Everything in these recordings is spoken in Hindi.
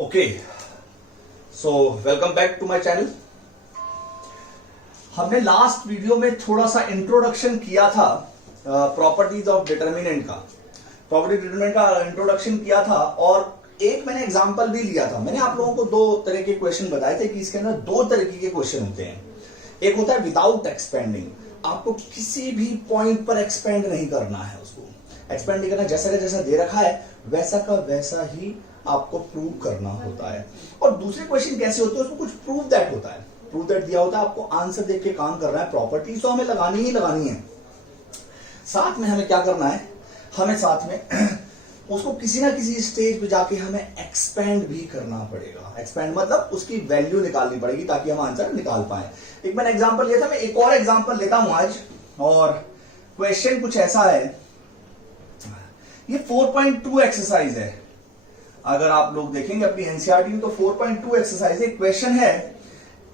Okay, so welcome back to my channel. हमने लास्ट वीडियो में थोड़ा सा इंट्रोडक्शन किया था प्रॉपर्टीज ऑफ डिटर्मिनेंट का। प्रॉपर्टी डिटर्मिनेंट का इंट्रोडक्शन किया था और एक मैंने एग्जांपल भी लिया था। मैंने आप लोगों को दो तरह के क्वेश्चन बताए थे कि इसके अंदर दो तरीके के क्वेश्चन होते हैं। एक होता है विदाउट एक्सपेंडिंग, आपको किसी भी पॉइंट पर एक्सपेंड नहीं करना है, उसको एक्सपेंड नहीं करना, जैसा का जैसा दे रखा है वैसा का वैसा ही आपको प्रूव करना होता है। और दूसरे क्वेश्चन कैसे होते हैं, उसमें कुछ प्रूव दैट होता है। प्रूव दैट दिया होता है, आपको आंसर देख के काम करना है। प्रॉपर्टीज तो हमें लगानी ही लगानी है, साथ में हमें क्या करना है, हमें साथ में उसको किसी ना किसी स्टेज पे जाके हमें एक्सपेंड भी करना पड़ेगा। एक्सपेंड मतलब उसकी वैल्यू निकालनी पड़ेगी ताकि हम आंसर निकाल पाए। एक मैंने एग्जांपल लिया था, मैं एक और एग्जांपल लेता हूं आज। और क्वेश्चन कुछ ऐसा है, ये 4.2 एक्सरसाइज है। अगर आप लोग देखेंगे अपनी एनसीईआरटी में तो 4.2 एक्सरसाइज है। क्वेश्चन है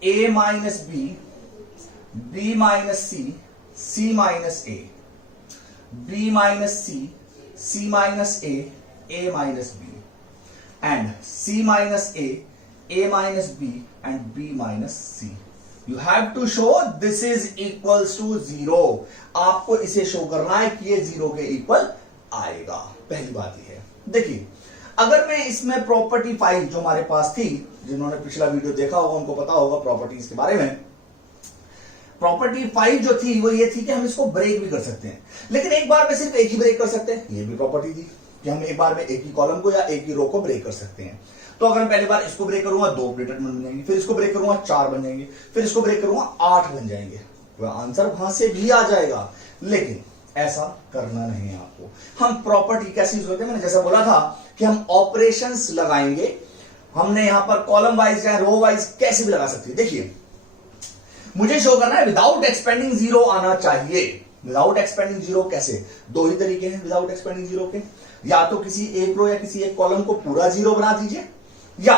a minus B minus C minus a, b minus C minus A minus B, and c minus A minus B and b minus c. You have to show this is equals to 0। आपको इसे शो करना है कि ये 0 के इक्वल आएगा। पहली बात ये है, देखिए अगर मैं इसमें प्रॉपर्टी 5 जो हमारे पास थी, जिन्होंने पिछला वीडियो देखा होगा उनको पता होगा प्रॉपर्टीज के बारे में। प्रॉपर्टी 5 जो थी वो ये थी कि हम इसको ब्रेक भी कर सकते हैं, लेकिन एक बार में सिर्फ एक ही ब्रेक कर सकते हैं। ये भी प्रॉपर्टी थी कि हम एक बार में एक ही कॉलम को या एक ही रो को ब्रेक कर सकते हैं। तो अगर मैं पहली बार इसको ब्रेक करूंगा 2 डिटरमिनेंट बन जाएंगे, फिर इसको ब्रेक करूंगा 4 बन जाएंगे, फिर इसको ब्रेक करूंगा 8 बन जाएंगे। तो आंसर वहां से भी आ जाएगा, लेकिन ऐसा करना नहीं है आपको। हम प्रॉपर्टी कैसे यूज करते हैं, मैंने जैसा बोला था कि हम ऑपरेशंस लगाएंगे। हमने यहां पर कॉलम वाइज या रो वाइज कैसे भी लगा सकते हैं। देखिए मुझे शो करना है विदाउट एक्सपेंडिंग 0 आना चाहिए। विदाउट एक्सपेंडिंग 0 कैसे, दो ही तरीके हैं विदाउट एक्सपेंडिंग 0 के। या तो किसी एक रो या किसी एक कॉलम को पूरा 0 बना दीजिए, या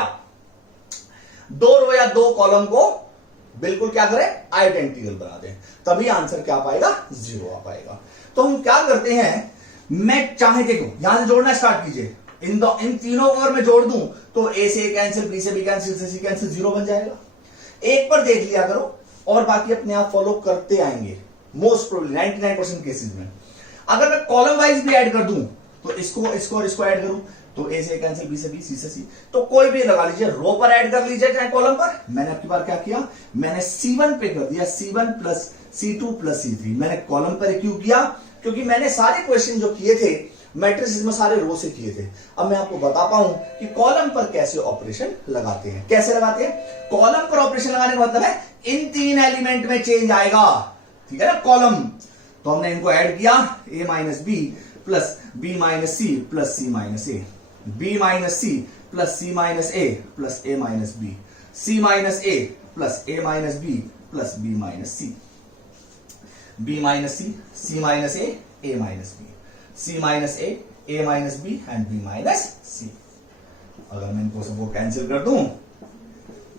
2 रो या 2 कॉलम को बिल्कुल क्या करें, आइडेंटिकल बना दें, तभी आंसर क्या पाएगा, 0 आ पाएगा। तो हम क्या करते हैं, मैं चाहे देखो यहां से जोड़ना स्टार्ट कीजिए। इन तीनों को अगर मैं जोड़ दूं तो ए से ए कैंसिल, बी से बी कैंसिल, सी से सी कैंसिल, 0 बन जाएगा। एक पर देख लिया करो और बाकी अपने आप फॉलो करते आएंगे। मोस्ट प्रोबेबली 99% केसेस में अगर मैं कॉलम वाइज भी ऐड कर दूं तो इसको और इसको ऐड करूं तो ए से ए कैंसिल, बी से बी, सी से सी, तो कोई भी लगा लीजिए, रो पर ऐड कर लीजिए चाहे कॉलम पर। मैंने आपकी बार क्या किया, मैंने C1 पे कर दिया, C1 plus C2 plus C3। मैंने कॉलम पर क्यों किया, क्योंकि मैंने सारे क्वेश्चन जो किए थे मैट्रिसेस में सारे रो से किए थे। अब मैं आपको बता पाऊं कि कॉलम पर कैसे ऑपरेशन लगाते हैं। कैसे लगाते हैं, कॉलम पर ऑपरेशन लगाने का मतलब है इन 3 एलिमेंट में चेंज आएगा, ठीक है ना, कॉलम। तो हमने इनको ऐड किया, a minus B plus B minus C plus C minus A, B minus C plus C minus A plus A minus B, C minus A plus A minus B plus B minus C, B minus C minus A minus B, C minus A minus B and B minus C. अगर मैं इनको सबको कैंसिल कर दूं,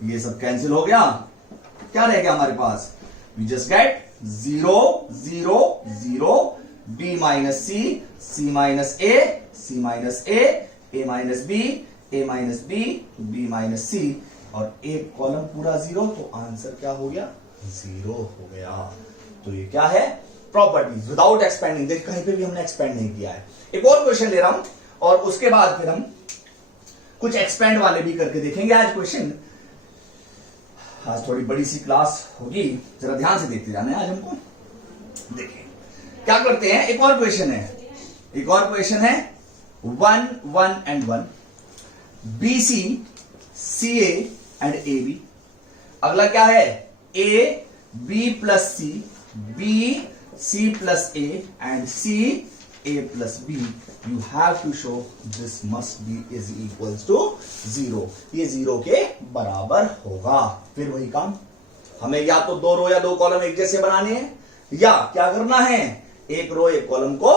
ये सब कैंसिल हो गया, क्या रह गया हमारे पास, we just get 0 0 0, B minus C minus A minus A minus B, A minus B minus C, और एक कॉलम पूरा 0, तो आंसर क्या हो गया, 0 हो गया। तो ये क्या है, प्रॉपर्टीज विदाउट एक्सपेंडिंग। देख कहीं पे भी हमने एक्सपेंड नहीं किया है। एक और क्वेश्चन ले रहा हूं और उसके बाद फिर हम कुछ एक्सपेंड वाले भी करके देखेंगे आज क्वेश्चन। आज थोड़ी बड़ी सी क्लास होगी, जरा ध्यान से देखते जाना है आज हमको। देखिए क्या करते हैं, एक और क्वेश्चन है, 1 1 and 1, BC CA and AB। अगला क्या है, A B plus C, B C plus A and C A plus B। You have to show this must be is equals to 0। ये 0 के बराबर होगा। फिर वही काम, हमें या तो 2 रो या 2 कॉलम एक जैसे बनाने हैं, या क्या करना है, एक रो एक कॉलम को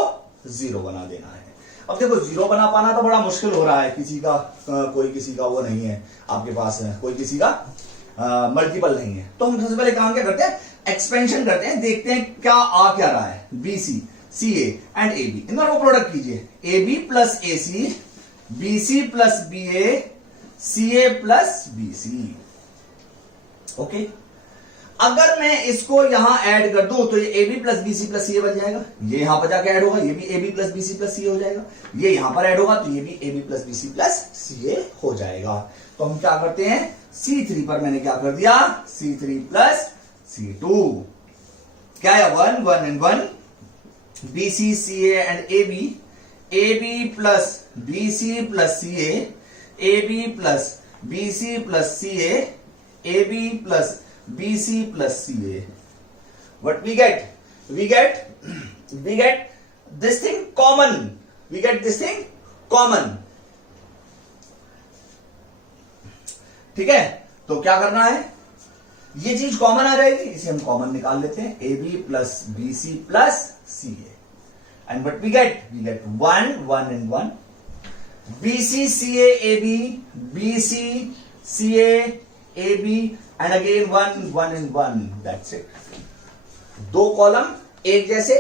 0 बना देना है। अब देखो 0 बना पाना तो बड़ा मुश्किल हो रहा है, किसी का कोई किसी का वो नहीं है आपके पास है, कोई किसी का मल्टीपल नहीं है। तो हम सबसे पहले काम क्या करते हैं, एक्सपेंशन करते हैं, देखते हैं क्या आ क्या रहा है। BC C A and A B, इन दोनों को प्रोडक्ट कीजिए, A B plus A C, B C plus B A, C A plus B C. Okay, अगर मैं इसको यहां ऐड कर दूं तो ये A B plus B C plus C A बन जाएगा, ये यहां पर जाके ऐड होगा, ये भी A B plus B C plus C A हो जाएगा, ये यहां पर ऐड होगा तो ये भी A B plus B C plus C A हो जाएगा। तो हम क्या करते हैं, C3 पर मैंने क्या कर दिया, C3 प्लस C2, क्या है 1 1 and 1, BC CA and AB, AB plus BC plus CA, AB plus BC plus CA, AB plus BC plus CA. What we get? We get this thing common. We get this thing common. ठीक है, तो क्या करना है, ये चीज कॉमन आ जाएगी, इसे हम कॉमन निकाल लेते हैं, a B plus B C plus C A, and what we get 1 1 and 1, b c c A b, b c c A b and again 1 1 and 1, that's it. दो कॉलम एक जैसे,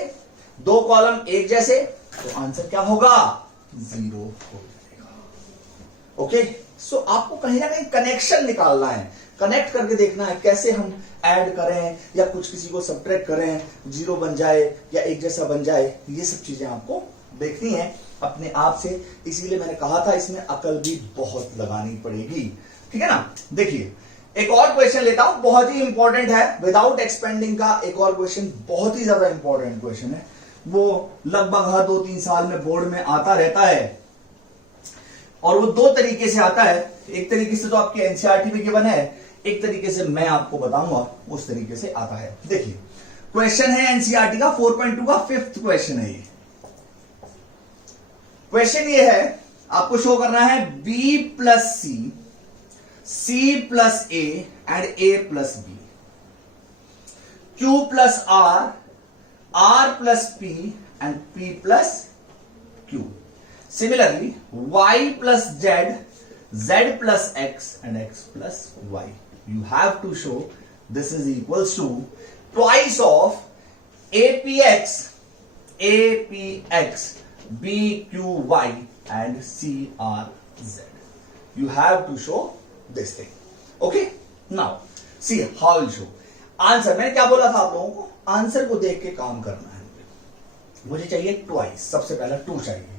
दो कॉलम एक जैसे, तो आंसर क्या होगा, 0 हो जाएगा। ओके, सो आपको कहीं ना कहीं कनेक्शन निकालना है, कनेक्ट करके देखना है कैसे हम ऐड करें या कुछ किसी को सब्ट्रैक्ट करें, 0 बन जाए या एक जैसा बन जाए, ये सब चीजें आपको देखनी है अपने आप से। इसीलिए मैंने कहा था इसमें अकल भी बहुत लगानी पड़ेगी, ठीक है ना। देखिए एक और क्वेश्चन लेता हूं, बहुत ही इंपॉर्टेंट है, विदाउट एक्सपेंडिंग का एक और क्वेश्चन, बहुत ही ज्यादा इंपॉर्टेंट क्वेश्चन है, वो लगभग हर 2-3 साल में बोर्ड में आता रहता है, और वो दो तरीके से आता है, एक तरीके से तो आपके एनसीईआरटी में गिवन है, एक तरीके से मैं आपको बताऊंगा उस तरीके से आता है। देखिए क्वेश्चन है एनसीईआरटी का 4.2 का 5th क्वेश्चन है ये। क्वेश्चन ये है, आपको शो करना है b plus c, C plus A and A plus B, Q plus R, R plus P and P plus Q. Similarly, Y plus Z, Z plus X and X plus Y. You have to show this is equals to twice of APX, APX, BQY and CRZ. You have to show this thing. Okay, now see how I'll show answer। मैंने क्या बोला था आप लोगों को, आंसर को देख के काम करना है। मुझे चाहिए ट्वाइस, सबसे पहला 2 चाहिए।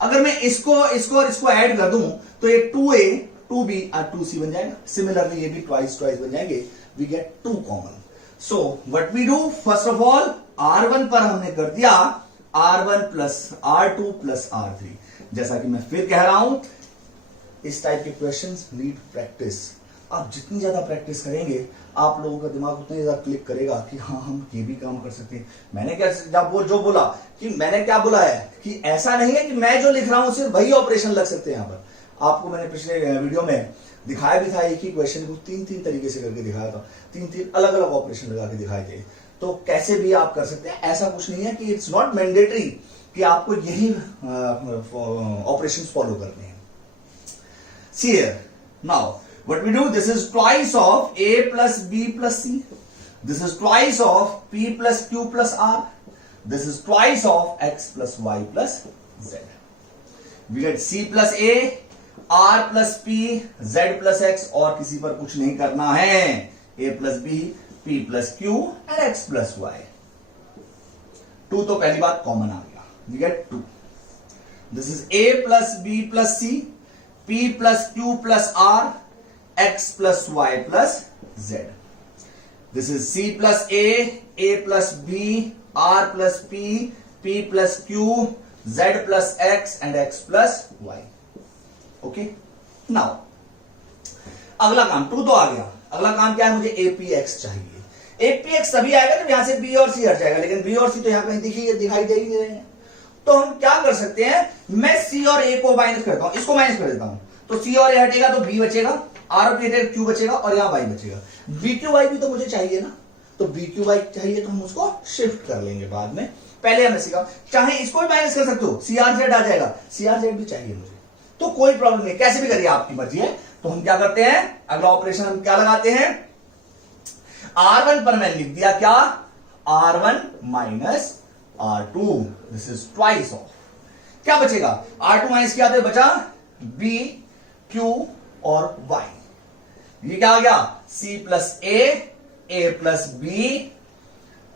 अगर मैं इसको और इसको ऐड कर दूं तो ये 2A 2B और 2C बन जाएगा। सिमिलरली ये भी ट्वाइस बन जाएंगे, we get 2 common. So what we do, first of all R1 पर हमने कर दिया R1 plus R2 plus R3। जैसा कि मैं फिर कह रहा हूं, इस टाइप के क्वेश्चंस नीड प्रैक्टिस। आप जितनी ज्यादा प्रैक्टिस करेंगे आप लोगों का दिमाग उतना ज्यादा क्लिक करेगा कि हाँ हम ये भी काम कर सकते हैं। मैंने क्या जब वो जो बोला कि मैंने क्या बोला है कि ऐसा नहीं है कि मैं जो लिख रहा हूं सिर्फ वही ऑपरेशन लग सकते हैं। यहाँ पर आपको मैंने पिछले वीडियो में दिखाया भी था, एक ही क्वेश्चन को 3-3 तरीके से करके दिखाया था, 3-3 अलग अलग ऑपरेशन लगा के दिखाए थे। तो कैसे भी आप कर सकते हैं, ऐसा कुछ नहीं है कि इट्स नॉट मैंडेटरी कि आपको यही ऑपरेशन फॉलो करने हैं। See here, now what we do, this is twice of A plus B plus C, this is twice of P plus Q plus R, this is twice of X plus Y plus Z. We get C plus A, R plus P, Z plus X, और किसी पर कुछ नहीं करना है, A plus B, P plus Q and X plus Y। 2 तो पहली बात कॉमन आ गया, we get 2। This is A plus B plus C, P plus Q plus R, X plus Y plus Z. This is C plus A plus B, R plus P, P plus Q, Z plus X and X plus Y. Okay? Now, अगला काम 2 तो आ गया, अगला काम क्या है, मुझे APX चाहिए। APX तभी आएगा जब यहां से B और C हट जाएगा, लेकिन B और C तो यहां कहीं दिखाई दे ही नहीं रहे हैं। तो हम क्या कर सकते हैं, मैं C और A को माइनस करता हूं, इसको माइनस कर देता हूं, तो C और A हटेगा तो B बचेगा, R और P Q बचेगा और यहां Y बचेगा। BQY भी तो मुझे चाहिए ना, तो BQY चाहिए तो हम उसको शिफ्ट कर लेंगे बाद में। पहले हमने सीखा, चाहे इसको भी माइनस कर सकते हो, CRZ आ जाएगा, CRZ भी चाहिए मुझे, तो कोई प्रॉब्लम नहीं, कैसे भी करिए आपकी मर्जी है। तो हम क्या करते हैं, अगला ऑपरेशन हम क्या लगाते हैं, R1 पर मैंने लिख दिया क्या, R1 minus R2, this is twice of, क्या बचेगा, R2 माइनस क्या थे, बचा B, Q और Y, ये क्या आ गया, C plus A plus B,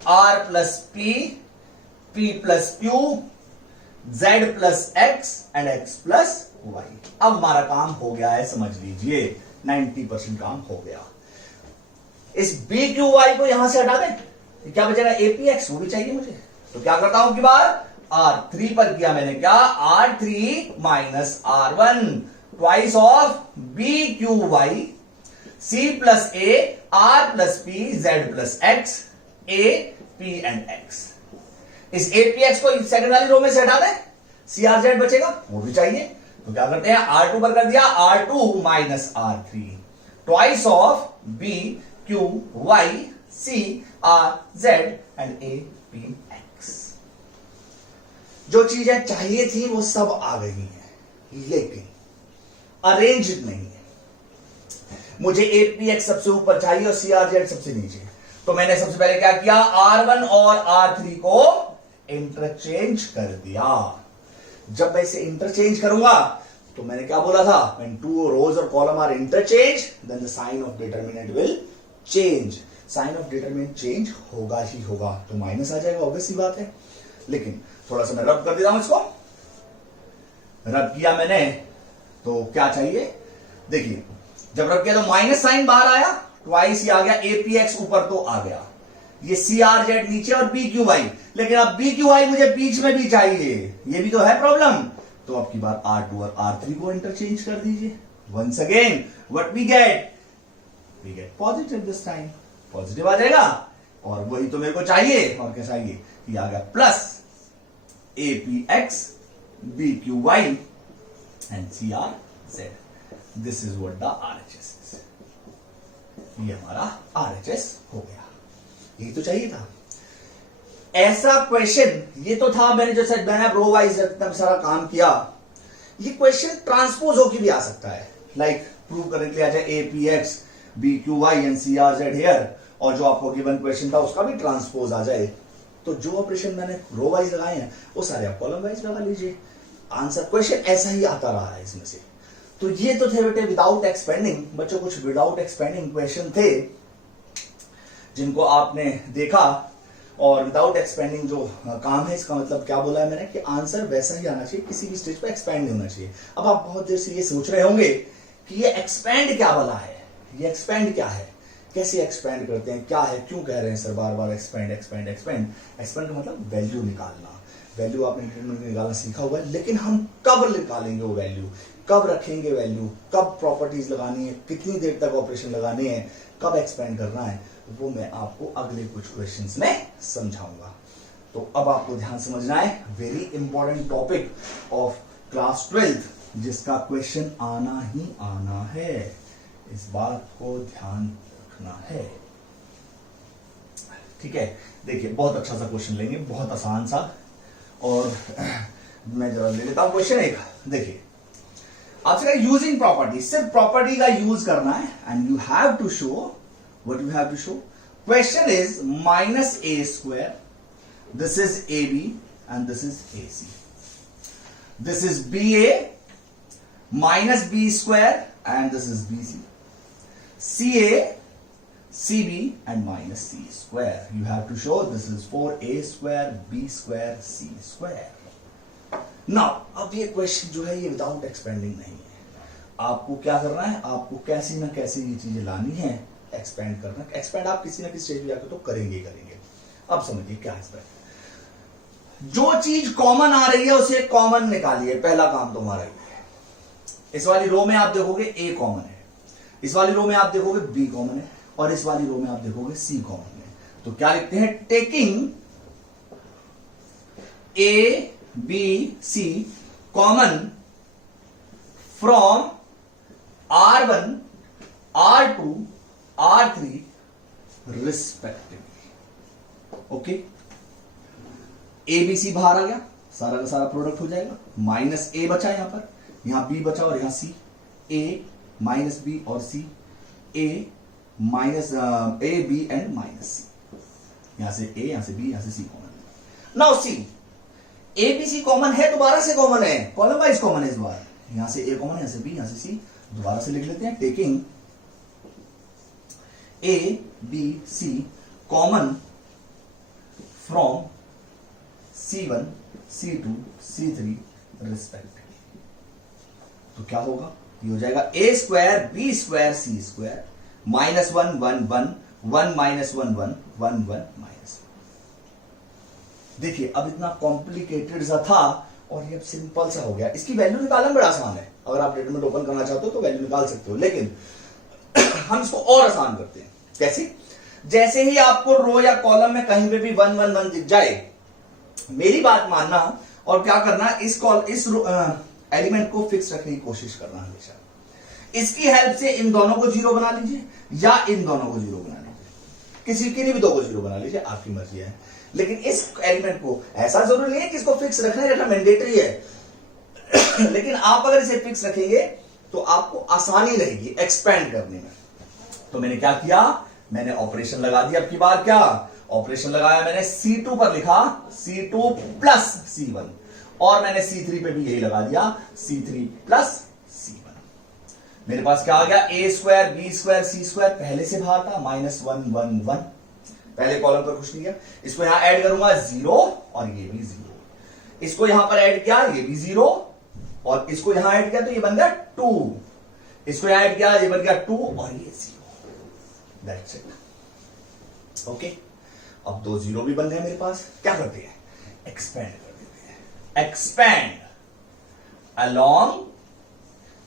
R plus P plus Q, Z plus X and X plus Y। अब हमारा काम हो गया है, समझ लीजिए 90% काम हो गया। इस BQY को यहां से हटा दें, क्या बचेगा, APX, वो भी चाहिए मुझे, तो क्या करता हूं की बार, R3 पर किया मैंने, क्या, R3 minus R1 twice of BQY, C plus A, R plus P, Z plus X, A, P and X। इस APX को सेकंड वाली रो में से हटा दें, CRZ बचेगा, वो भी चाहिए, तो क्या करते हैं, R2 पर कर दिया, R2 minus R3 twice of B, Q, Y, C, R, Z and A, P, X। जो चीजें चाहिए थी वो सब आ गई हैं, लेकिन अरेंज नहीं है। मुझे APX सबसे ऊपर चाहिए और CRZ सबसे नीचे, तो मैंने सबसे पहले क्या किया, R1 और R3 को इंटरचेंज कर दिया। जब मैं इसे इंटरचेंज करूंगा तो मैंने क्या बोला था, when two rows और column are interchange then the sign of determinant will change। Sign of determinant change होगा ही होगा, तो माइनस आ जाएगा, ऑब्वियस सी बात है। लेकिन थोड़ा सा मैं रब कर देता हूं इसको, रब किया मैंने तो क्या चाहिए, देखिए जब रब किया तो माइनस साइन बाहर आया, ट्वाइस ही आ गया, APX ऊपर तो आ गया, ये CRZ नीचे और BQY, लेकिन अब BQY मुझे बीच में भी चाहिए, ये भी तो है प्रॉब्लम। तो अब की बार R2 और R3 को इंटरचेंज कर दीजिए, once again what we get positive, this time positive आ जाएगा, और वही तो मेरे को चाहिए, और क्या चाहिए, ये आ गया plus APX BQY and CRZ, this is what the RHS is, ये हमारा RHS हो गया, यही तो चाहिए था। ऐसा क्वेश्चन ये तो था, मैंने जो सच मैंने रो वाइज इतना सारा काम किया, ये क्वेश्चन ट्रांसपोज होकर भी आ सकता है, लाइक प्रूव करने के लिए आ जाए APX BQY and CRZ here, और जो आपको गिवन क्वेश्चन था उसका भी ट्रांसपोज आ जाए, तो जो ऑपरेशन मैंने रो वाइज लगाए हैं वो सारे आप कॉलम वाइज लगा लीजिए, आंसर क्वेश्चन ऐसा ही आता रहा है इसमें से। तो ये तो थे बेटे विदाउट एक्सपेंडिंग, बच्चों कुछ विदाउट एक्सपेंडिंग क्वेश्चन थे जिनको आपने देखा, और विदाउट एक्सपेंडिंग जो काम है, इसका मतलब क्या बोला है मैंने, कि आंसर वैसा ही आना चाहिए, किसी भी स्टेज पर एक्सपेंड नहीं होना चाहिए। अब आप बहुत देर से ये सोच रहे होंगे कि ये एक्सपेंड क्या वाला है, ये एक्सपेंड क्या है, कैसे एक्सपेंड करते हैं, क्या है, क्यों कह रहे हैं सर बार बार एक्सपेंड एक्सपेंड एक्सपेंड। एक्सपेंड का मतलब वैल्यू निकालना, वैल्यू आपने निकालना सीखा हुआ है, लेकिन हम कब निकालेंगे वो वैल्यू, कब रखेंगे वैल्यू, कब प्रॉपर्टीज लगानी है, कितनी देर तक ऑपरेशन लगाने हैं, कब एक्सपेंड करना है, वो मैं आपको अगले कुछ क्वेश्चंस में समझाऊंगा। तो अब आपको ध्यान समझना है, very important topic of class 12th, जिसका क्वेश्चन आना ही आना है, इस बात को ध्यान रखना है, ठीक है। देखिए बहुत अच्छा सा क्वेश्चन लेंगे, बहुत आसान सा, और मैं जरा ले लेता हूं क्वेश्चन एक। देखिए आपसे यूजिंग प्रॉपर्टी, सिर्फ प्रॉपर्टी का यूज करना है, and you have to show what you have to show. Question is minus a square, this is AB and this is AC, this is BA minus B square and this is BC, CA CB and minus C square. You have to show this is 4A square B square C square. Now अब ये क्वेश्चन जो है ये विदाउट एक्सपेंडिंग नहीं है, आपको क्या करना है, आपको कैसी ना कैसी ये चीजें लानी है, एक्सपेंड करना। एक्सपेंड आप किसी ना किसी स्टेज पे जाकर तो करेंगे करेंगे। अब समझिए क्या एक्सपेंड, जो चीज कॉमन आ रही है उसे कॉमन निकालिए, पहला काम तुम्हारा ये है। इस वाली रो में आप देखोगे A कॉमन है, इस वाली रो में आप देखोगे B कॉमन है, और इस वाली रो में आप देखोगे C कॉमन है। तो क्या लिखते हैं, taking A B C common from R1 R2 R3 respectively. Okay, ABC बाहर आ गया, सारा का सारा प्रोडक्ट हो जाएगा, माइनस A बचा यहां पर, यहां B बचा और यहां C, A माइनस B और C, A minus A B and minus C, यहां से A यहां से B यहां से C common. Now C, A B C common है, दोबारा से कॉमन है, कॉलम वाइज कॉमन है इस बार, यहां से ए कॉमन है, यहां से बी, यहां से सी, दोबारा से लिख लेते हैं, taking a B C common from C1 C2 C3 respectively, तो क्या होगा, ये हो जाएगा a square b square c square minus 1 1 1 1 minus 1 1 1 1 minus. देखिए अब इतना कॉम्प्लिकेटेड सा था और ये अब सिंपल सा हो गया। इसकी वैल्यू निकालना बड़ा आसान है, अगर आप डिटरमिनेंट ओपन करना चाहते हो तो वैल्यू निकाल सकते हो, लेकिन हम इसको और आसान करते हैं। कैसे? जैसे ही आपको रो या कॉलम में कहीं पे भी 1 1 1 दिख जाए, मेरी बात मानना और क्या करना, इस एलिमेंट को फिक्स रखने की कोशिश करना हमेशा। इसकी हेल्प से इन दोनों को जीरो बना लीजिए या इन दोनों को जीरो बना लीजिए, किसी की भी दो को जीरो बना लीजिए, आपकी मर्जी है। लेकिन इस एलिमेंट को ऐसा जरूरी नहीं है कि इसको फिक्स रखना मैंडेटरी है लेकिन आप अगर इसे फिक्स रखेंगे तो आपको आसानी रहेगी एक्सपेंड करने में। तो मैंने क्या किया, मैंने ऑपरेशन लगा दिया। अब की बार क्या ऑपरेशन लगाया, मैंने C2 पर लिखा C2 प्लस C1 और मैंने C3 पे भी यही लगा दिया C3 प्लस C1। मेरे पास क्या आ गया, ए square b square c square पहले से बाहर था, माइनस 1 1 1, पहले कॉलम पर कुछ नहीं है। इसको यहां ऐड करूंगा 0 और ये भी 0, इसको यहां पर ऐड किया ये भी 0 और इसको यहां ऐड किया तो ये बन गया 2, इसको यहां ऐड किया ये बन गया 2 और ये 0। That's it. ओके, अब दो 0 भी बन गए मेरे पास। क्या करते हैं, एक्सपेंड कर देते हैं, एक्सपेंड अलोंग।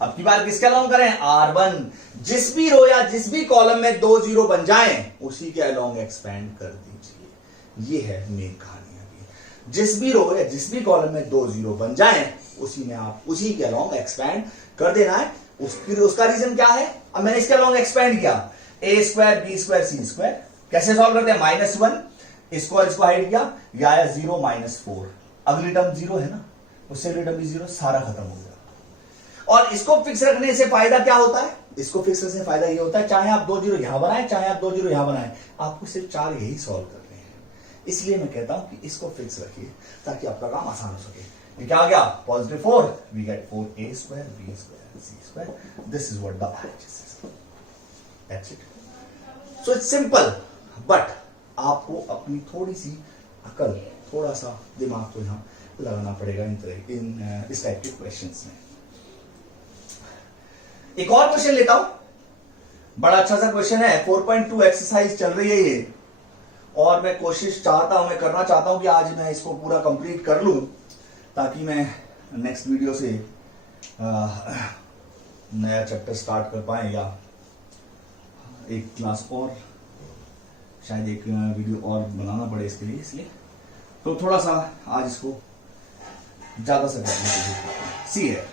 अब की बार किसके अलोंग करें, R1। जिस भी रो या जिस भी कॉलम में दो 0 बन जाएं उसी के अलोंग एक्सपेंड कर दीजिए। ये है मेन कहानी अभी। जिस भी रो या जिस भी कॉलम में दो 0 बन जाएं उसी में आप उसी के अलोंग एक्सपेंड कर देना है। उसका रीजन क्या है, अब मैंने इसके अलोंग एक्सपेंड किया, ए square b square c square. कैसे सॉल्व करते हैं, -1 इसको और इसको हाइड किया, ये आया 0 -4, अगली टर्म 0 है ना, उससे अगली टर्म भी 0, सारा खत्म हो गया। और इसको फिक्स रखने से फायदा क्या होता है, इसको फिक्स रखने से फायदा ये होता है, चाहे आप दो 0 यहां बनाए चाहे आप दो 0 यहां बनाए, आपको सिर्फ 4 यही सॉल्व करने हैं। इसलिए मैं कहता हूं कि इसको फिक्स रखिए ताकि आपका काम आसान हो सके। ये क्या आ गया, +4, we get 4a square b square c square, this is what the RHS is. That's it. So it's simple, but आपको अपनी थोड़ी सी अकल, थोड़ा सा दिमाग को यहां लगाना पड़ेगा इस टाइप के क्वेश्चंस में। एक और क्वेश्चन लेता हूं, बड़ा अच्छा सा क्वेश्चन है, 4.2 एक्सरसाइज चल रही है ये, और मैं कोशिश चाहता हूं, मैं करना चाहता हूं कि आज मैं इसको पूरा कंप्लीट कर लूं ताकि मैं नेक्स्ट वीडियो से नया चैप्टर स्टार्ट कर पाए, या एक क्लास और शायद एक वीडियो और बनाना पड़े इसके लिए, इसलिए तो थोड़ा सा आज इसको ज्यादा से करने की कोशिश करते हैं। सी है,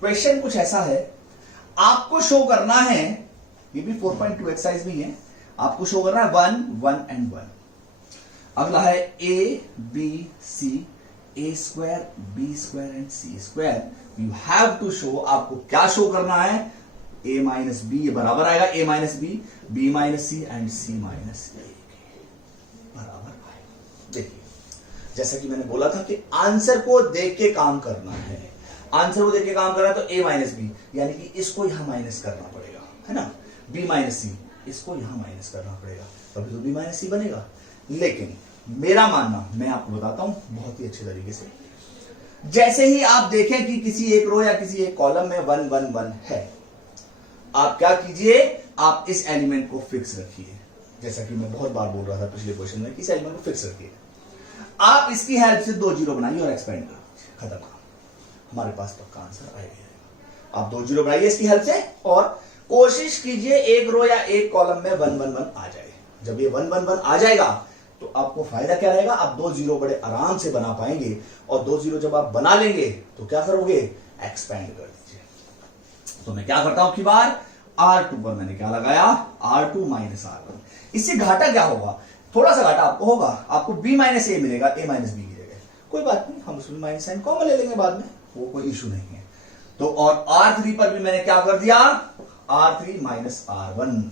क्वेश्चन कुछ ऐसा है, आपको शो करना है, ये भी 4.2 एक्सरसाइज भी है, आपको शो करना है 1 1 एंड 1। अगला है a B c, a square b square and c square. You have to show, आपको क्या शो करना है, ए माइनस बी, ये बराबर आएगा A minus B minus C and C minus A बराबर आएगा। देखिए जैसा कि मैंने बोला था कि आंसर को देख के काम करना है, आंसर को देख के काम करना है, तो a माइनस बी यानी कि इसको यहां माइनस करना पड़ेगा, है ना, b माइनस सी इसको यहां माइनस करना पड़ेगा, तभी तो b माइनस सी बनेगा। लेकिन मेरा मानना, मैं आपको बताता हूं बहुत ही अच्छे तरीके से, जैसे ही आप देखें कि किसी एक रो या किसी एक कॉलम में 1 1 1 है, आप क्या कीजिए, आप इस एलिमेंट को फिक्स रखिए। जैसा कि मैं बहुत बार बोल रहा था पिछले क्वेश्चन में कि इस एलिमेंट को फिक्स रखिए, आप इसकी हेल्प से दो 0 बनाइए और एक्सपेंड करो, खत्म, हमारे पास पक्का आंसर आएगा। आप दो 0 बनाइए इसकी हेल्प से और कोशिश कीजिए एक रो या एक कॉलम में 1 1 1 आ जाए। जब ये 1 1 1 आ जाएगा तो आपको फायदा क्या रहेगा, आप दो 0 बड़े आराम से बना पाएंगे, और दो 0 जब आप बना लेंगे तो क्या करोगे, एक्सपेंड कर दीजिए। तो मैं क्या करता हूं की बार, R2 पर मैंने क्या लगाया, R2 माइनस R1। इससे घाटा क्या होगा, थोड़ा सा घाटा आपको होगा, आपको b माइनस ए मिलेगा, a माइनस बी की जगह, कोई बात नहीं, हम उसमें माइनस साइन कॉमन ले लेंगे बाद में, वो कोई इशू नहीं है। तो और R3 पर भी मैंने क्या कर दिया, R3 माइनस R1।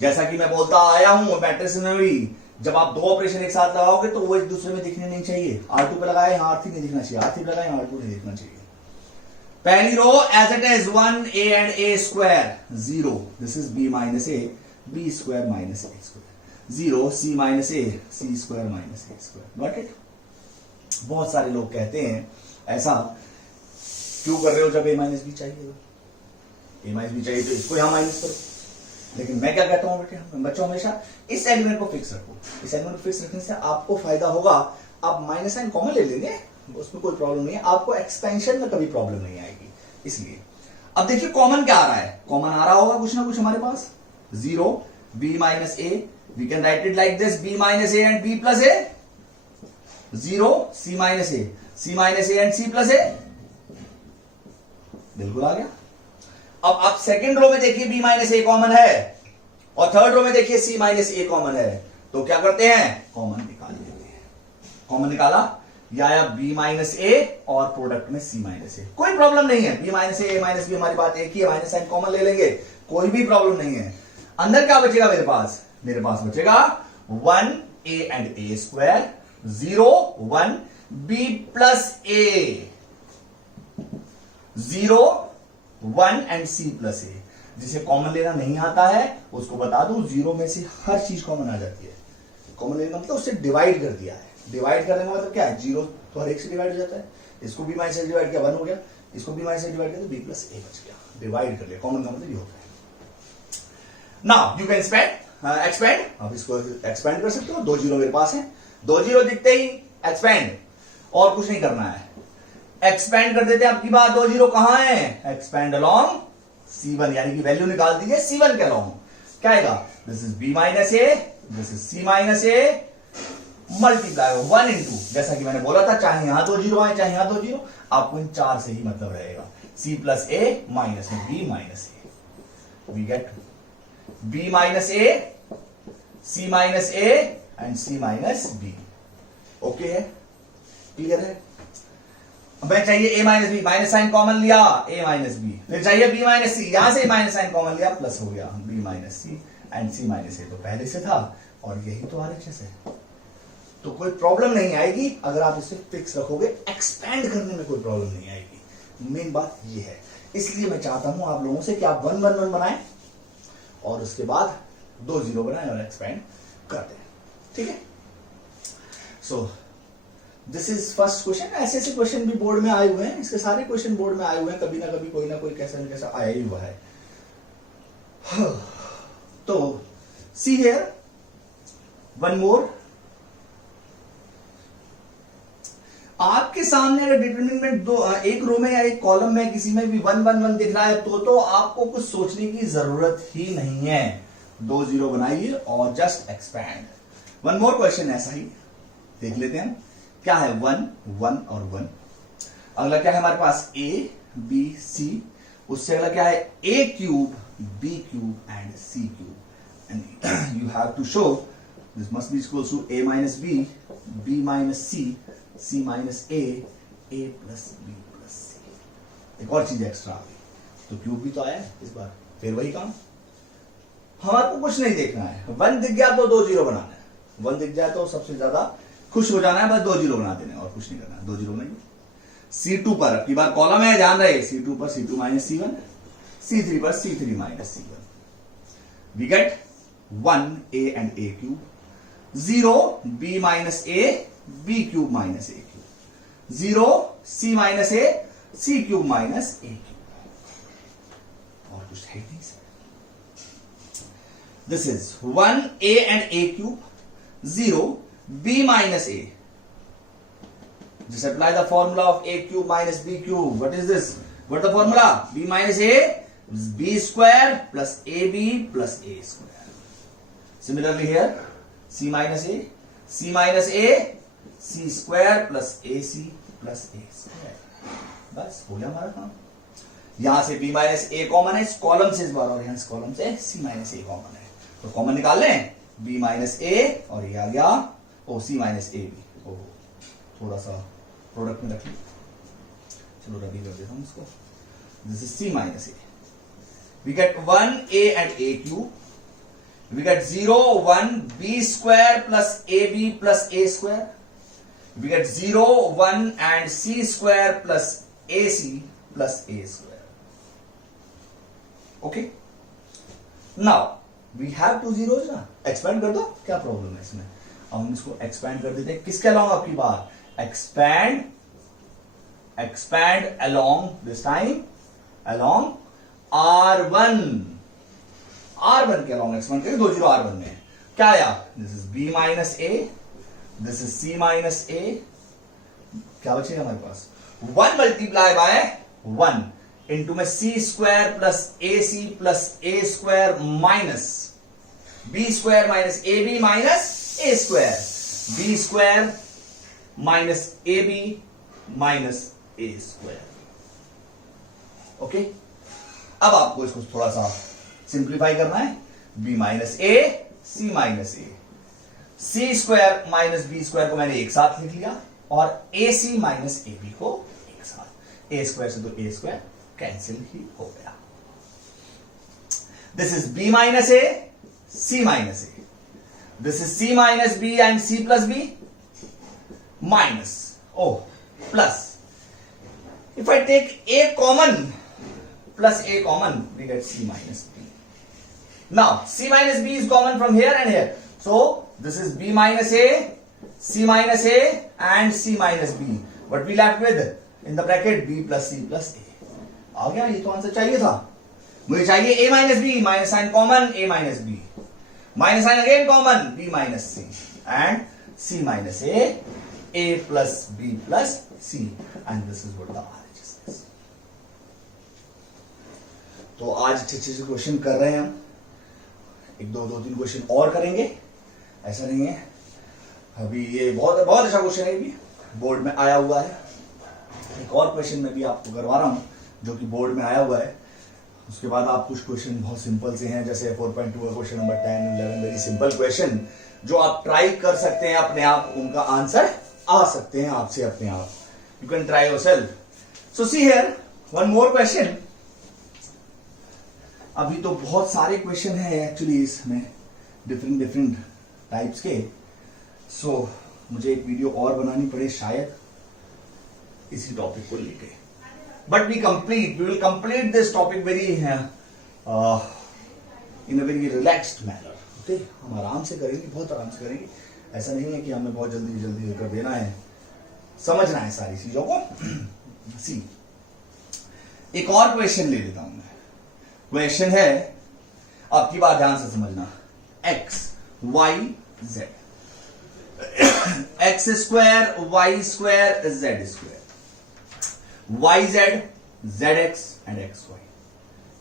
जैसा कि मैं बोलता आया हूं मैट्रिक्स में भी, जब आप दो ऑपरेशन एक साथ लगाओगे तो वो एक दूसरे में दिखने नहीं चाहिए। R2 पे लगाए यहां R3 नहीं दिखना चाहिए, R3 पे लगाए R2 नहीं दिखना चाहिए। पहली row as it is 1a and a square 0, this is b minus a, b square minus a square, 0 c minus a, c square minus a square, got it. बहुत सारे लोग कहते हैं ऐसा क्यों कर रहे हो, जब a minus b चाहिए, a minus b चाहिए तो इसको यहां माइनस करो। लेकिन मैं क्या कहता हूं बेटे, बच्चों हमेशा इस एलिमेंट को फिक्स रखो। इस एलिमेंट को फिक्स रखने से आपको फायदा होगा, आप माइनस साइन कॉमन ले लेंगे, उसमें कोई प्रॉब्लम नहीं है, आपको एक्सपेंशन में कभी प्रॉब्लम नहीं आएगी। इसलिए अब देखिए कॉमन क्या आ रहा है, कॉमन आ रहा होगा कुछ ना कुछ हमारे पास, 0 b minus a, we can write it like this, b minus a and b plus a, 0 c minus a, c minus a and c plus a, बिल्कुल आ गया। अब आप सेकेंड रो में देखिए b माइनस a कॉमन है, और थर्ड रो में देखिए c माइनस a कॉमन है, तो क्या करते हैं, कॉमन निकाल लेते हैं। कॉमन निकाला, या b माइनस a और प्रोडक्ट में c माइनस a, कोई प्रॉब्लम नहीं है, b minus a minus b हमारी बात एक ही है, माइनस साइन कॉमन ले लेंगे, कोई भी प्रॉब्लम नहीं है। अंदर क्या बचेगा मेरे पास, बचेगा 1a and a square, 0 1 b plus a, 0 1 and c plus a। जिसे कॉमन लेना नहीं आता है उसको बता दूं, 0 में से हर चीज कॉमन आ जाती है। कॉमन लेना मतलब उससे डिवाइड कर दिया है, डिवाइड करने का मतलब क्या है, 0 तो हर एक से डिवाइड हो जाता है, इसको b माइनस से डिवाइड किया 1 हो गया, इसको b माइनस से डिवाइड किया तो b प्लस a बच गया, डिवाइड कर लिया। कॉमन का मतलब ये होता है। नाउ यू कैन एक्सपेंड, अब इसको एक्सपेंड कर सकते हो, 2 जीरो मेरे पास है, 2 जीरो दिखते ही एक्सपेंड, और कुछ नहीं करना है, एक्सपेंड कर देते हैं। आपकी बात 2 जीरो कहां है, एक्सपेंड अलोंग C1, यानी कि वैल्यू निकाल दीजिए C1 के अलोंग, क्या आएगा, this is b minus a, this is c minus a, multiply 1 into, जैसा कि मैंने बोला था, चाहे यहां 2 जीरो आए चाहे यहां 2 जीरो, आपको इन 4 से ही मतलब रहेगा, c प्लस a माइनस में b minus a, we get b minus a, c minus a and c minus b। Okay है, क्लियर है। हमें चाहिए a minus B, minus sign common लिया a माइनस बी, फिर चाहिए b माइनस सी, यहां से माइनस साइन कॉमन लिया, प्लस हो गया b minus C and c minus a, तो पहले से था और यही तो RHS है, तो कोई प्रॉब्लम नहीं आएगी अगर आप इसे फिक्स रखोगे, एक्सपेंड करने में कोई प्रॉब्लम नहीं आएगी। मेन बात ये है, इसलिए मैं चाहता हूं आप लोगों से कि आप 1 1 1 बनाएं और उसके बाद 2 जीरो बनाएं और एक्सपेंड कर दें, ठीक है। So this is first question. ऐसे ऐसे क्वेश्चन भी बोर्ड में आए हुए हैं, इसके सारे क्वेश्चन बोर्ड में आए हुए हैं, कभी ना कभी कोई ना कोई कैसा न कैसा आया ही हुआ है। तो सी हियर वन मोर, आपके सामने अगर डिटरमिनेंट दो एक रो में या एक कॉलम में किसी में भी 1 1 1 दिख रहा है तो आपको कुछ सोचने की जरूरत ही नहीं है, 2 जीरो बनाइए और just expand. One more question ऐसा ही देख लेते हैं, क्या है 1 1 और 1। अगला क्या है हमारे पास a b c, उससे अगला क्या है a cube b cube and c cube, and you have to show this must be equals to a minus b minus c minus a plus b plus c। एक और चीज एक्स्ट्रा आ गई, तो क्यूब भी तो आया है इस बार, फिर वही काम, हमारे को कुछ नहीं देखना है, 1 दिख गया तो 2 जीरो बनाना है, 1 दिख जाए तो सबसे ज्यादा खुश हो जाना है, बस 2 जीरो बना देने और कुछ नहीं करना है, 2 जीरो बनाइए। C2 पर अब की बार कॉलम है, ध्यान रहे, C2 पर C2 माइनस C1, C3 पर C3 minus C1, we get 1a and a cube, 0 b minus a b cube minus a cube, 0 c minus a c cube minus a cube, और कुछ है नहीं sir. This is 1a and a cube, 0 b minus a. Just apply the formula of a cube minus b cube. What is this? What the formula? b minus a is b square plus ab plus a square. Similarly here, c minus a, c minus a, c square plus ac plus a square. बस हो गया हमारा काम। यहां से b minus a कॉमन है इस कॉलम से इस बार, और यहां इस कॉलम से c minus a कॉमन है, तो कॉमन निकाल लें, b minus a और ये आ गया ओ सी माइनस ए बी, थोड़ा सा प्रोडक्ट में रख ली, चलो रेडी कर देता हूं इसको. This is c minus a. We get 1a and a cube. We get 0 1 b square plus ab plus a square. We get 0 1 and c square plus ac plus a square. Okay, now we have two zeros ना. एक्सपेंड कर दो, क्या प्रॉब्लम है इसमें. अब हम इसको एक्सपैंड कर देते हैं. किसके अलोंग आपकी बात. expand along this time along R1 के along expand करें. 2 0 R1 में क्या आया. This is b minus a, this is c minus a. क्या बचेगा हमारे पास. 1 मल्टीप्लाई बाय 1 इंटू में c square plus ac plus a square minus b square minus ab minus a square. b square minus ab minus a square. Okay, अब आपको इसको थोड़ा सा सिंप्लीफाई करना है. b minus a, c minus a. c square minus b square को मैंने एक साथ लिख लिया और ac माइनस ab को एक साथ. a स्क्वायर से तो a स्क्वायर कैंसिल ही हो गया. This is b minus a, c minus a. This is c minus b and c plus b minus plus. If I take a common plus a common, we get c minus b. Now c minus b is common from here and here, so this is b minus a, c minus a and c minus b. What we left with in the bracket b plus c plus a. आ गया. ये तो आंसर चाहिए था. मुझे चाहिए a minus b, minus sign common, a minus b, minus sign again common, b minus c and c minus a plus b plus c, and this is what the RHS is. तो आज अच्छे अच्छे से क्वेश्चन कर रहे हैं हम. एक दो 3 क्वेश्चन और करेंगे, ऐसा नहीं है. अभी ये बहुत बहुत अच्छा क्वेश्चन है, भी बोर्ड में आया हुआ है. एक और क्वेश्चन मैं भी आपको करवा रहा हूं जो कि बोर्ड में आया हुआ है. उसके बाद आप कुछ क्वेश्चन बहुत सिंपल से हैं, जैसे 4.2 का question number 10 11 very simple question जो आप ट्राई कर सकते हैं अपने आप. उनका आंसर आ सकते हैं आपसे अपने आप. You can try yourself. So see here one more question. अभी तो बहुत सारे क्वेश्चन हैं एक्चुअली इसमें, डिफरेंट टाइप्स के. सो मुझे एक वीडियो और बनानी पड़े शायद इसी टॉपिक को लेके. But we will complete this topic very in a very relaxed manner. Okay, हम आराम से करेंगे, बहुत आराम से करेंगे. ऐसा नहीं है कि हमें बहुत जल्दी कर देना है. समझना है सारी चीजों को. सी, एक और क्वेश्चन ले लेता हूं मैं. क्वेश्चन है, आपकी बात ध्यान से समझना. x y z, x square y square z square, y z zx and xy.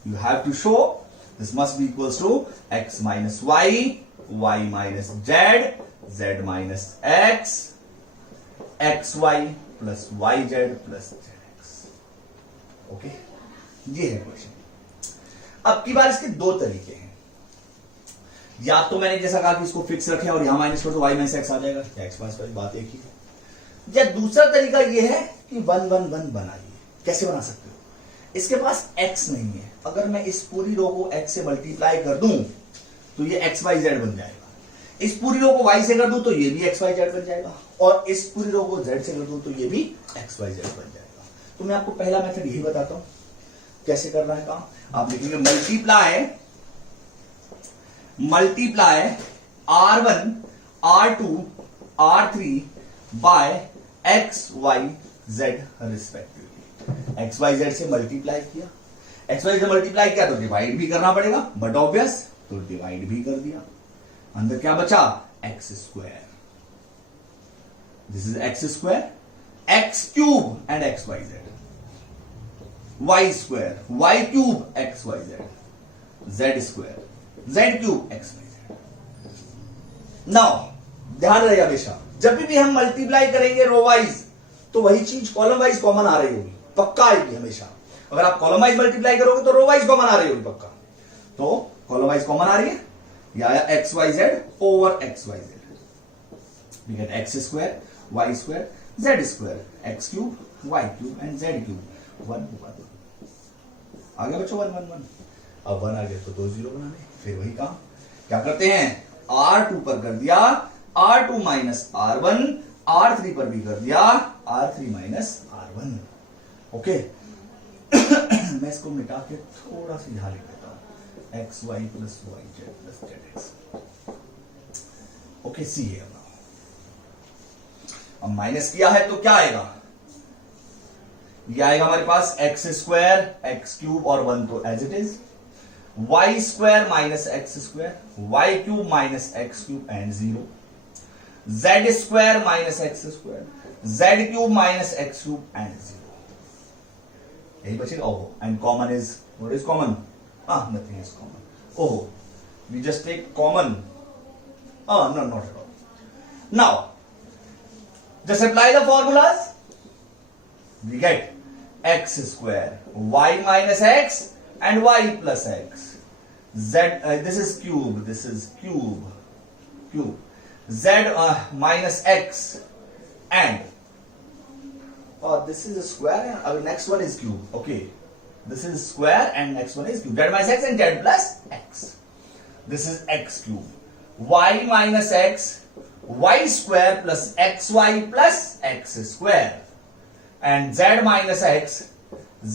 You have to show this must be equals to x minus y, y minus z, z minus x, xy plus yz plus zx. Okay, ये है क्वेश्चन. अब की बार इसके 2 तरीके हैं. या तो मैंने जैसा कहा कि इसको फिक्स रखें और यहां माइनस कर दो, y माइनस x आ जाएगा, x माइनस y बात एक ही है. या दूसरा तरीका यह है कि 1 1 1 बनाइए. कैसे बना सकते हो. इसके पास x नहीं है. अगर मैं इस पूरी रो को x से मल्टीप्लाई कर दूं तो ये x y z बन जाएगा. इस पूरी रो को y से कर दूं तो ये भी x y z बन जाएगा. और इस पूरी रो को z से कर दूं तो ये भी x y z बन जाएगा. तो मैं आपको पहला मेथड यही बताता हूं कैसे करना है काम. आप लिखेंगे multiply R1 R2 R3 by x y z respectively. x y z से मल्टीप्लाई किया, x y से मल्टीप्लाई किया तो डिवाइड भी करना पड़ेगा, बट ऑब्वियस तो डिवाइड भी कर दिया. अंदर क्या बचा, x square. This is x square, x cube and x y z, y square y cube x y z, z square z cube x y z. Now ध्यान रहे हमेशा जब भी हम मल्टीप्लाई करेंगे रो वाइज तो वही चीज कॉलम वाइज कॉमन आ रही होगी, पक्का आएगी हमेशा. अगर आप कॉलम वाइज मल्टीप्लाई करोगे तो रो वाइज कॉमन आ रही होगी पक्का. तो कॉलम वाइज कॉमन आ रही है, या x y z over x y z. We get x square y square z square x cube y cube and z cube. 1 1 आ गया बच्चों 1 1 1। अब 1 आ गया तो 2 0 बनाने, फिर वही काम क्या करते हैं, R2 पर कर दिया R2 माइनस R1, R3 पर भी कर दिया R3 माइनस R1। ओके मैं इसको मिटा के थोड़ा सा यहां लिख देता हूं, X Y plus Y Z plus Z X. Okay see है अब माइनस किया है तो क्या आएगा, ये आएगा हमारे पास एक्स स्क्वायर एक्स क्यूब और 1 तो as it is, Y square minus X square Y cube minus X cube and 0, Z square minus X square Z cube minus X cube and 0। यही बचेगा। ओहो and common is, what is common, nothing is common. ओहो we just take common, no not at all। now just apply the formulas, we get x square y minus x and y plus x, z this is cube z minus x and this is a square and next one is cube। okay this is square and next one is cube, z minus x and z plus x, this is x cube, y minus x y square plus xy plus x square and z minus x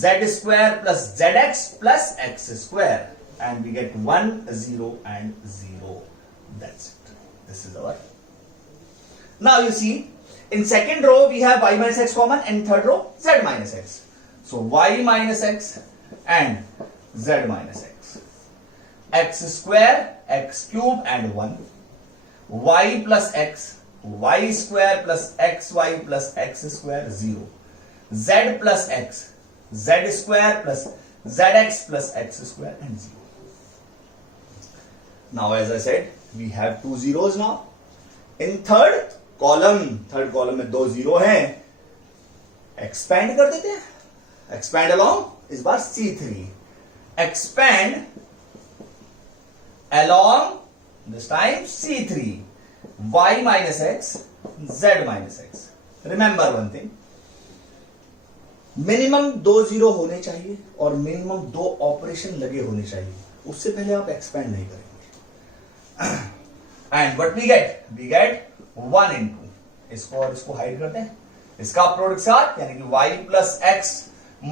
z square plus zx plus x square and we get 1 0 and 0, that's it, this is our। now you see in second row we have y minus x common and third row z minus x, so y minus x and z minus x square x cube and 1, y plus x y square plus xy plus x square 0, z plus x z square plus zx plus x square and 0। now as I said we have 2 zeros now in third column में 2 0 हैं, expand कर देते हैं, expand along इस बार C3, expand along this time C3, y minus x z minus x। remember one thing, minimum 2 0 होने चाहिए और मिनिमम 2 ऑपरेशन लगे होने चाहिए, उससे पहले आप एक्सपेंड नहीं करेंगे। And what we get 1 into इसको और इसको हाइड करते हैं, इसका प्रोडक्ट साथ यानी कि y plus x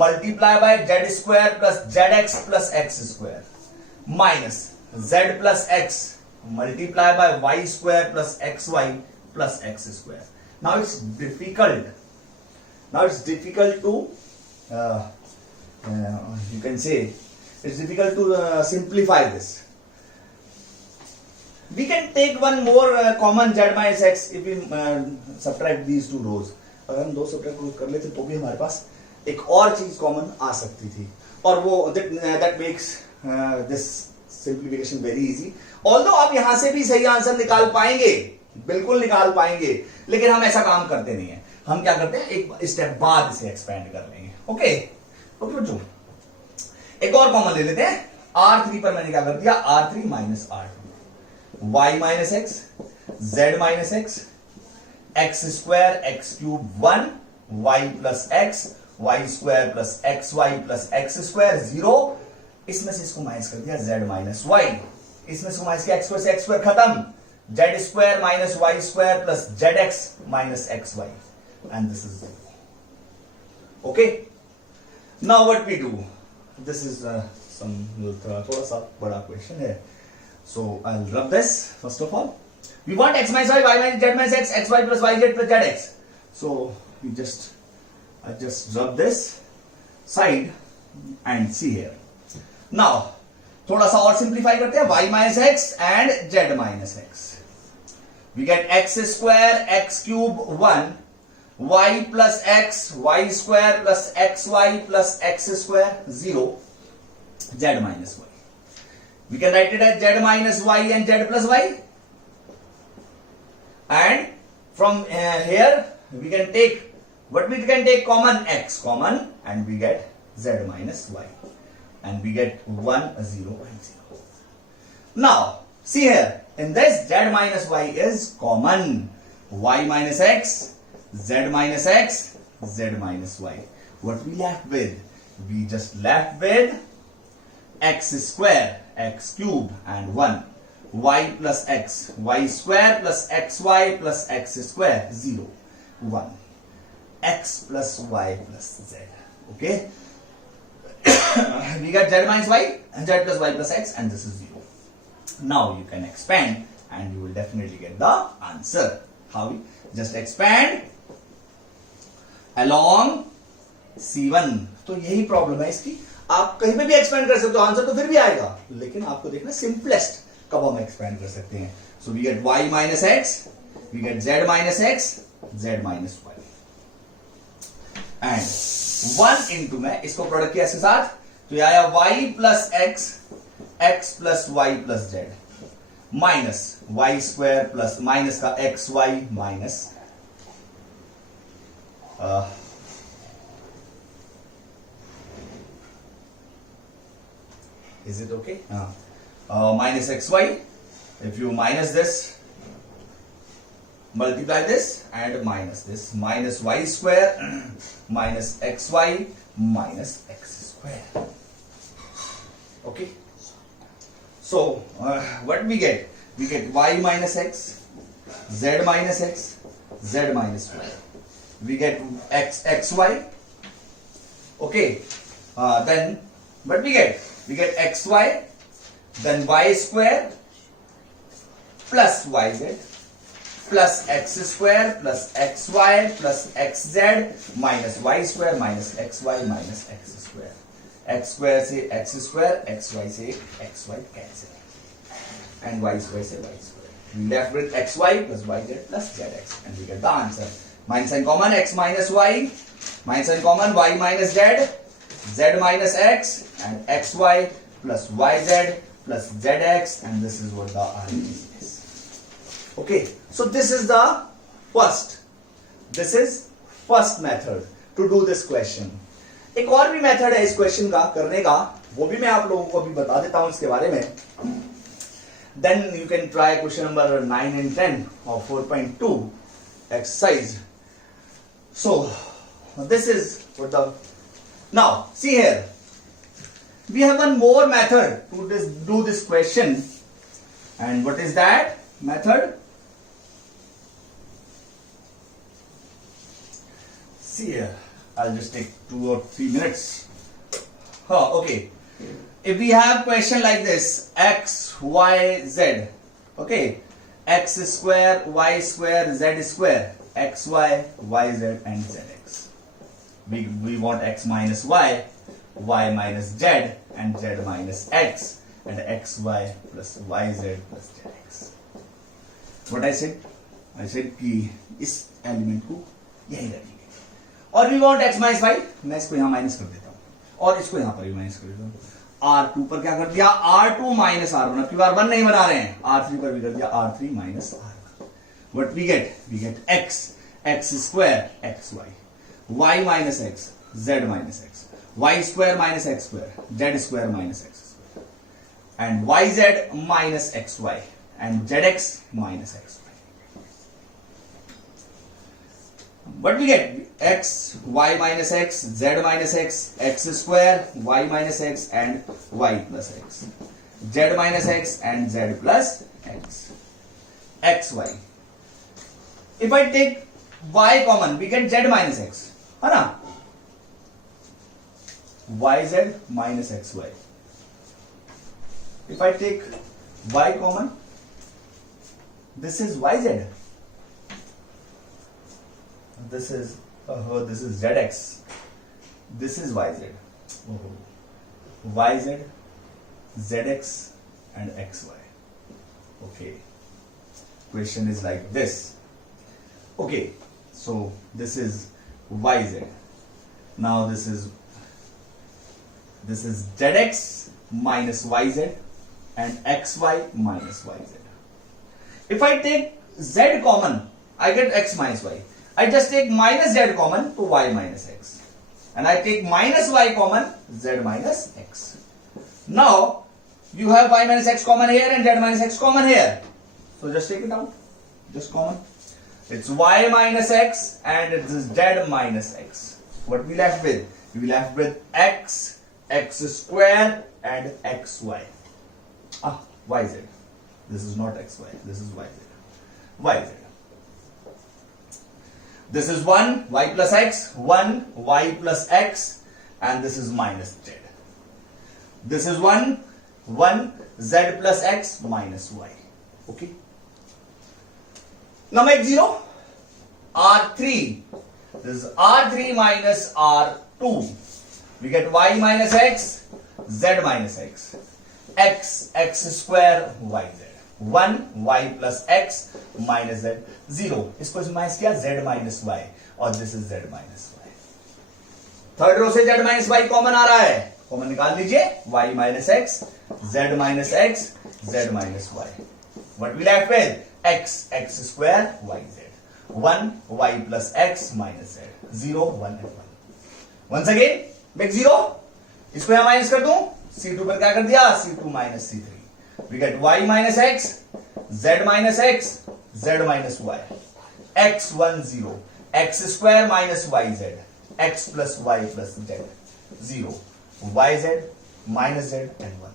multiply by Z square plus Z x plus x square minus z plus x multiply by y square plus xy plus x square। now it's difficult to you can say it's difficult to simplify this। we can take one more common z minus x if we subtract these two rows। अगर हम 2 subtract कर लेते तो भी हमारे पास एक और चीज कॉमन आ सकती थी और वो that makes this simplification very easy. Although आप यहां से भी सही आंसर निकाल पाएंगे, बिल्कुल निकाल पाएंगे, लेकिन हम ऐसा काम करते नहीं है, हम क्या करते हैं एक स्टेप बाद इसे एक्सपेंड कर लेंगे। ओके बच्चों एक और कॉमन ले लेते हैं, R3 पर मैंने क्या कर दिया R3 minus R2, y minus x z minus x x square x cube 1, y plus x y square plus x Y plus x square 0, इसमें से इसको माइनस कर दिया z माइनस वाई, इसमें से माइनस किया x स्क्वायर से x स्क्वायर खत्म, z square minus Y square plus zx minus X Y and this is 0। Okay now what we do, this is some थोड़ा सा बड़ा क्वेश्चन है, so I will rub this. First of all we want x minus y minus z minus x xy plus yz plus zx, so we I just rub this side and see here। now थोड़ा सा और सिंप्लीफाई करते हैं, y minus x and z minus x, we get x square x cube 1, y plus x y square plus x Y plus x square 0, z minus y, we can write it as z minus y and z plus y, and from here we can take what we can take common x common and we get z minus y and we get 1 0 and 0। now see here in this z minus y is common, y minus x z minus x z minus y, what we left with? We just left with x square, x cube and 1. Y plus x, y square plus xy plus x square, 0, 1. X plus y plus z. Okay? We got z minus y, and z plus y plus x, and this is 0. Now you can expand and you will definitely get the answer. How? Just expand along C1. तो यही प्रॉब्लम है इसकी. आप कहीं पे भी एक्सपेंड कर सकते हो, आंसर तो फिर भी आएगा, लेकिन आपको देखना सिंपलेस्ट कब हम एक्सपेंड कर सकते हैं. So we get y minus x, we get z minus x, z minus y, and 1 into में इसको प्रोडक्ट किया इसके साथ, तो ये आया y plus X, x plus Y plus Z, minus Y square plus minus का X Y minus is it okay? Minus xy. If you minus this, multiply this and minus this, minus y square minus xy minus x square. Okay. So what we get? We get y minus x, z minus x, z minus y. We get xy. Okay. Then what we get? We get xy, then y square plus yz plus x square plus xy plus xz minus y square minus xy minus x square. X square से x square, xy से xy cancel, and y square से y square. We left with xy plus yz plus zx, and we get the answer. Minus sign common, x minus y, minus sign common, y minus z, z minus x, and xy plus yz plus zx, and this is what the answer is. Okay, so this is the first method to do this question. एक और भी मेथड है इस क्वेश्चन का करने का, वो भी मैं आप लोगों को अभी बता देता हूं इसके बारे में. Then you can try question number 9 and 10 of 4.2 exercise. So this is what the, now see here, we have one more method to do this question, and what is that method? See here, I'll just take 2 or 3 minutes. Okay. If we have question like this, x, y, z, okay, x square, y square, z square, x, y, y, z, and zx. We want x minus y minus z, and z minus x, and x, y plus y, z plus zx. What I said? I said कि इस एलिमेंट को यही रखेंगे, और we want x minus y, मैं इसको यहाँ माइनस कर देता हूँ, और इसको यहाँ पर भी माइनस कर देता हूँ. R2 पर क्या कर दिया? R2 minus R1. अब की बार 1 नहीं बना रहे हैं, R3 पर भी कर दिया R3 minus R1. What we get? We get x square xy, y minus x, z minus x, y square minus x square, z square minus x square, and yz minus xy, and zx minus xy. What we get? X, y minus x, z minus x, x square, y minus x, and y plus x, z minus x, and z plus x, xy. If I take y common, we get z minus x, है ना? yz minus xy. If I take y common, this is yz. This is zx. This is yz. Yz, zx, and xy. Okay. Question is like this. Okay. So this is yz. Now this is zx minus yz, and xy minus yz. If I take z common, I get x minus y. I just take minus z common to y minus x, and I take minus y common, z minus x. Now you have y minus x common here and z minus x common here, so just take it out, just common. It's y minus x and it is z minus x. what we left with? We left with x, x square and xy. Yz. This is not xy, this is yz. Yz. This is 1, y plus x, 1, y plus x, and this is minus z. This is 1, 1, z plus x minus y. Okay. Now make 0. R3. This is R3 minus R2. We get y minus x, z minus x. X square, yz. 1, y plus x minus z. 0. इसको माइनस किया z minus y और this is z minus y. Third row से z minus y कॉमन आ रहा है, कॉमन निकाल लीजिए. y minus x, z minus x, z minus y. What we left with? x square, yz. 1, y plus x minus z. 0, 1 and 1. Once again, make 0. इसको यहां माइनस कर दूं. C2 पर क्या कर दिया? C2 minus C3. We get y minus x, z minus x, z minus y. x1, 0. x square minus yz. x plus y plus z. 0. yz minus z and 1.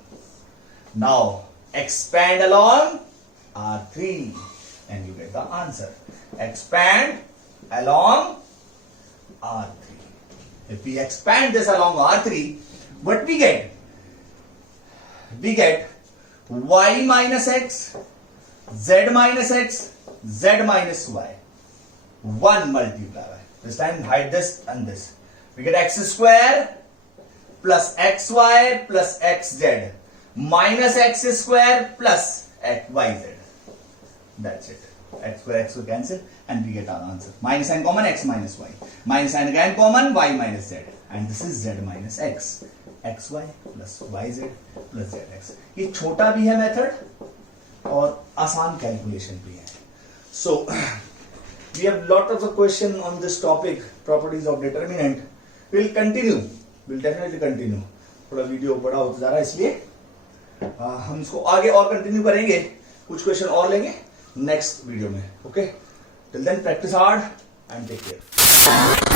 Now, expand along R3 and you get the answer. Expand along R3. If we expand this along R3, what we get? We get y minus x, z minus x, z minus y. 1 multiplier. This time hide this and this. We get x square plus xy plus xz minus x square plus yz. That's it. X square cancel and we get our answer. Minus sign common, x minus y. Minus sign again common, y minus z. And this is z minus x. xy plus yz plus zx. ये छोटा भी है मेथड और आसान कैलकुलेशन भी है. So we have lot of the question on this topic, properties of determinant. We'll continue. We'll definitely continue. थोड़ा वीडियो बड़ा होता जा रहा है इसलिए हम इसको आगे और कंटिन्यू करेंगे. कुछ क्वेश्चन और लेंगे नेक्स्ट वीडियो में. Okay, till then practice hard and take care.